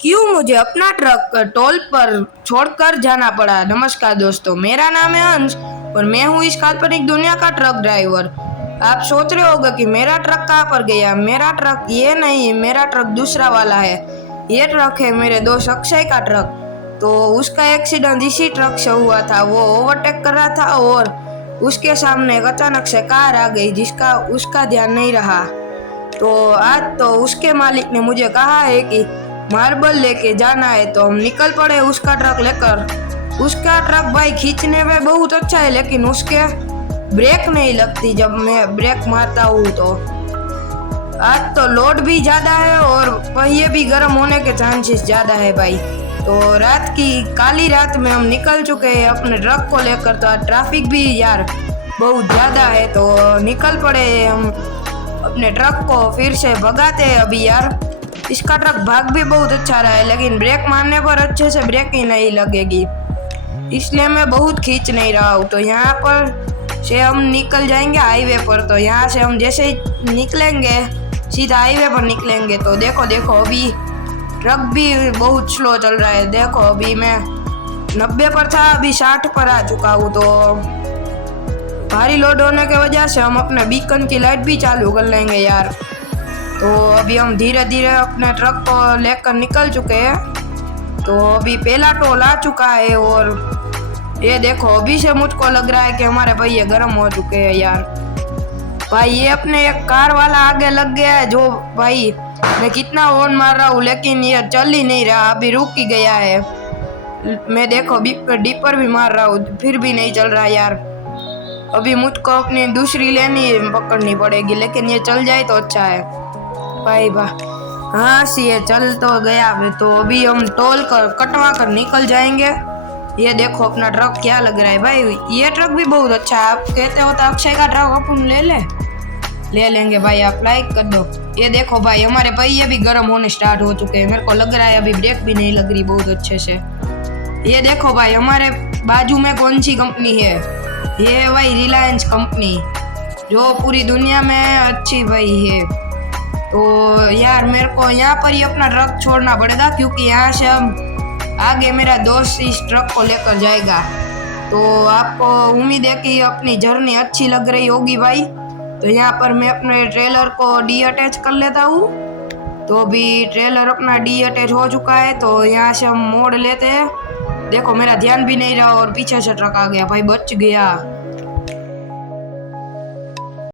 क्यों मुझे अपना ट्रक टोल पर छोड़कर जाना पड़ा। नमस्कार दोस्तों, मेरा नाम है अंश और मैं हूँ इस काल्पनिक दुनिया का ट्रक ड्राइवर। आप सोच रहे होगा कि मेरा ट्रक कहाँ पर गया। मेरा ट्रक ये नहीं, मेरा ट्रक दूसरा वाला है। ये ट्रक है मेरे दोस्त अक्षय का ट्रक। तो उसका एक्सीडेंट इसी ट्रक से हुआ था। वो ओवरटेक कर रहा था और उसके सामने एक अचानक से कार आ गई जिसका उसका ध्यान नहीं रहा। तो आज तो उसके मालिक ने मुझे कहा है कि मार्बल लेके जाना है, तो हम निकल पड़े उसका ट्रक लेकर। उसका ट्रक भाई खींचने में बहुत अच्छा है, लेकिन उसके ब्रेक नहीं लगती जब मैं ब्रेक मारता हूँ। तो आज तो लोड भी ज़्यादा है और पहिए भी गर्म होने के चांसेस ज़्यादा है भाई। तो रात की काली रात में हम निकल चुके हैं अपने ट्रक को लेकर। तो आज ट्रैफिक भी यार बहुत ज़्यादा है, तो निकल पड़े हम अपने ट्रक को फिर से भगाते हैं अभी यार। इसका ट्रक भाग भी बहुत अच्छा रहा है, लेकिन ब्रेक मारने पर अच्छे से ब्रेक ही नहीं लगेगी, इसलिए मैं बहुत खींच नहीं रहा हूँ। तो यहाँ पर से हम निकल जाएंगे हाईवे पर। तो यहाँ से हम जैसे ही निकलेंगे सीधा हाईवे पर निकलेंगे। तो देखो अभी ट्रक भी बहुत स्लो चल रहा है। देखो अभी मैं 90 पर था, अभी 60 पर आ चुका हूँ। तो भारी लोड होने की वजह से हम अपने बीकन की लाइट भी चालू कर लेंगे यार। तो अभी हम धीरे धीरे अपने ट्रक को लेकर निकल चुके हैं। तो अभी पहला टोल आ चुका है और ये देखो अभी से मुझको लग रहा है कि हमारे पहिए गर्म हो चुके हैं यार। भाई ये अपने एक कार वाला आगे लग गया है, जो भाई मैं कितना हॉर्न मार रहा हूँ लेकिन ये चल ही नहीं रहा, अभी रुक ही गया है। मैं देखो डीपर भी मार रहा हूँ फिर भी नहीं चल रहा यार। अभी मुझको अपनी दूसरी लेनी पकड़नी पड़ेगी, लेकिन ये चल जाए तो अच्छा है भाई। हाँ ये चल तो गया। तो अभी हम टोल कर कटवा कर निकल जाएंगे। ये देखो अपना ट्रक क्या लग रहा है भाई। ये ट्रक भी बहुत अच्छा है। आप कहते हो तो अक्षय का ट्रक अपन ले लेंगे भाई। आप लाइक कर दो। ये देखो भाई हमारे पहिए भी गर्म होने स्टार्ट हो चुके हैं। मेरे को लग रहा है अभी ब्रेक भी नहीं लग रही बहुत अच्छे से। ये देखो भाई हमारे बाजू में कौन सी कंपनी है। ये है भाई रिलायंस कंपनी, जो पूरी दुनिया में अच्छी भाई है। तो यार मेरे को यहाँ पर ही अपना ट्रक छोड़ना पड़ेगा, क्योंकि यहाँ से हम आगे मेरा दोस्त इस ट्रक को लेकर जाएगा। तो आपको उम्मीद है कि अपनी जर्नी अच्छी लग रही होगी भाई। तो यहाँ पर मैं अपने ट्रेलर को डी अटैच कर लेता हूँ। तो अभी ट्रेलर अपना डी अटैच हो चुका है। तो यहाँ से हम मोड़ लेते हैं। देखो मेरा ध्यान भी नहीं रहा और पीछे से ट्रक आ गया भाई, बच गया।